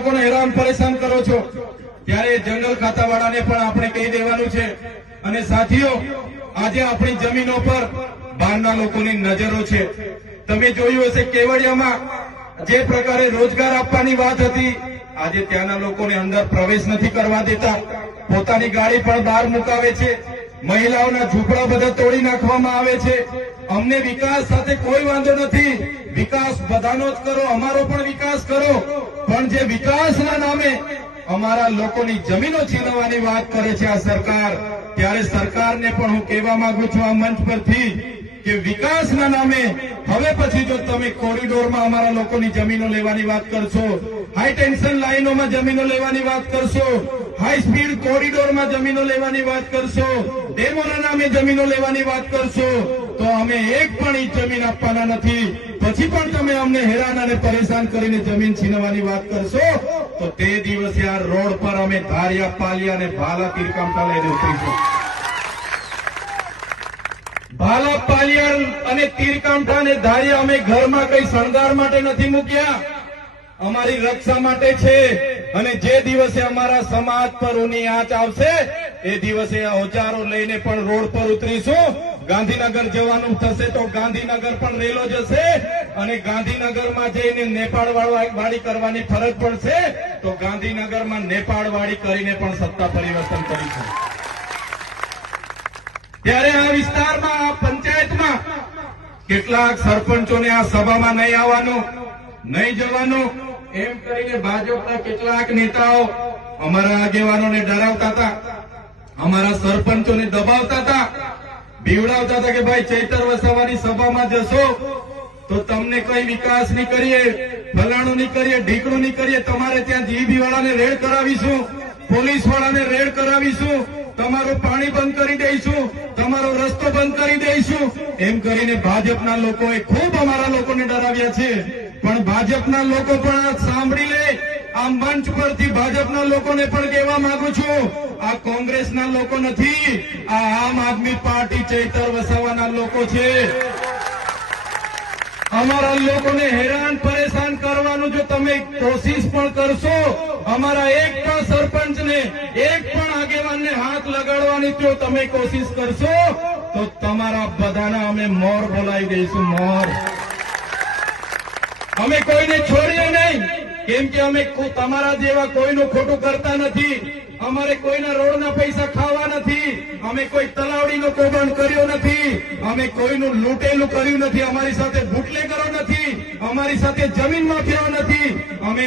લોકોને હેરાન પરેશાન કરો છો ત્યારે જંગલ ખાતાવાળાને પણ આપણે કહી દેવાનું છે। અને સાથીઓ, આજે આપણી જમીનો પર બહારના લોકોની નજરો છે। તમે જોયું હશે કેવડિયામાં જે પ્રકારે રોજગાર આપવાની વાત હતી, આજે ત્યાંના લોકોને અંદર પ્રવેશ નથી કરવા દેતા, પોતાની ગાડી પણ બહાર મુકાવે છે, મહિલાઓના ઝૂંપડા બધા તોડી નાખવામાં આવે છે। અમને વિકાસ સાથે કોઈ વાંધો નથી, વિકાસ બધાનો જ કરો, અમારો પણ વિકાસ કરો, પણ જે વિકાસના નામે અમારા લોકોની જમીનો છીનવવાની વાત કરે છે આ સરકાર, ત્યારે સરકારને પણ હું કહેવા માંગુ છું આ મંચ પરથી કે વિકાસના નામે હવે પછી જો તમે કોરિડોરમાં અમારા લોકોની જમીનો લેવાની વાત કરશો, હાઈ ટેન્શન લાઈનોમાં જમીનો લેવાની વાત કરશો, હાઈ સ્પીડ કોરિડોરમાં જમીનો લેવાની વાત કરશો, ડેમોના નામે જમીનો લેવાની વાત કરશો, તો અમે એક પણ ઇંચ જમીન આપવાના નથી। પછી પણ તમે અમને હેરાન અને પરેશાન કરીને જમીન છીનવવાની વાત કરશો તો તે દિવસે આ રોડ પર અમે ધારિયા, પાલિયા અને ભાલા તીરકામઠા લઈને ઉતરીશું। ભાલા, પાલિયા અને તીરકામઠા અને ધારિયા અમે ઘરમાં કઈ શણગાર માટે નથી મૂક્યા, અમારી રક્ષા માટે છે। અને જે દિવસે અમારા સમાજ પર ઊની આંચ આવશે એ દિવસે આ ઓજારો લઈને પણ રોડ પર ઉતરીશું। ગાંધીનગર જવાનું થશે તો ગાંધીનગર પણ રેલો જશે, અને ગાંધીનગરમાં જઈને નેપાળ વાળી કરવાની ફરજ પડશે તો ગાંધીનગરમાં નેપાળ વાળી કરીને પણ સત્તા પરિવર્તન કરીશું। ત્યારે આ વિસ્તારમાં, આ પંચાયતમાં કેટલાક સરપંચોને આ સભામાં નહીં આવવાનું, નહીં જવાનું એમ કરીને ભાજપના કેટલાક નેતાઓ અમારા આગેવાનોને ડરાવતા હતા, અમારા સરપંચોને દબાવતા હતા, બીવડાવતા હતા કે ભાઈ ચૈતર વસાવાની સભામાં જશો તો તમને કઈ વિકાસ નહીં કરીએ, ફલાણું નહીં કરીએ, ઢીકણું નહીં કરીએ, તમારે ત્યાં જીબી વાળાને રેડ કરાવીશું, પોલીસ વાળાને રેડ કરાવીશું, તમારું પાણી બંધ કરી દઈશું, તમારો રસ્તો બંધ કરી દઈશું, એમ કરીને ભાજપના લોકોએ ખૂબ અમારા લોકોને ડરાવ્યા છે। પણ ભાજપના લોકો પણ સાંભળી લે, આ મંચ પરથી ભાજપના લોકોને પણ કહેવા માંગુ છું, આ કોંગ્રેસના લોકો નથી, આ આમ આદમી પાર્ટી ચૈતર વસાવાના લોકો છે। અમારા લોકોને હેરાન પરેશાન કરવાનું જો તમે કોશિશ પણ કરશો, અમારા એક પણ સરપંચને, એક પણ આગેવાનને હાથ લગાડવાની જો તમે કોશિશ કરશો તો તમારા બધાના અમે મોર બોલાવી દઈશું, મોર। અમે કોઈને છોડીએ નહીં, કેમ કે અમે તમારા જેવા કોઈનું ખોટું કરતા નથી, અમારે કોઈના રોડના પૈસા ખાવા નથી, અમે કોઈ તલાવડીનો કૌભાંડ કર્યો નથી, અમે કોઈનું લૂંટેલું કર્યું નથી, અમારી સાથે બુટલેગરો નથી, અમારી સાથે જમીન માફિયાઓ નથી, અમે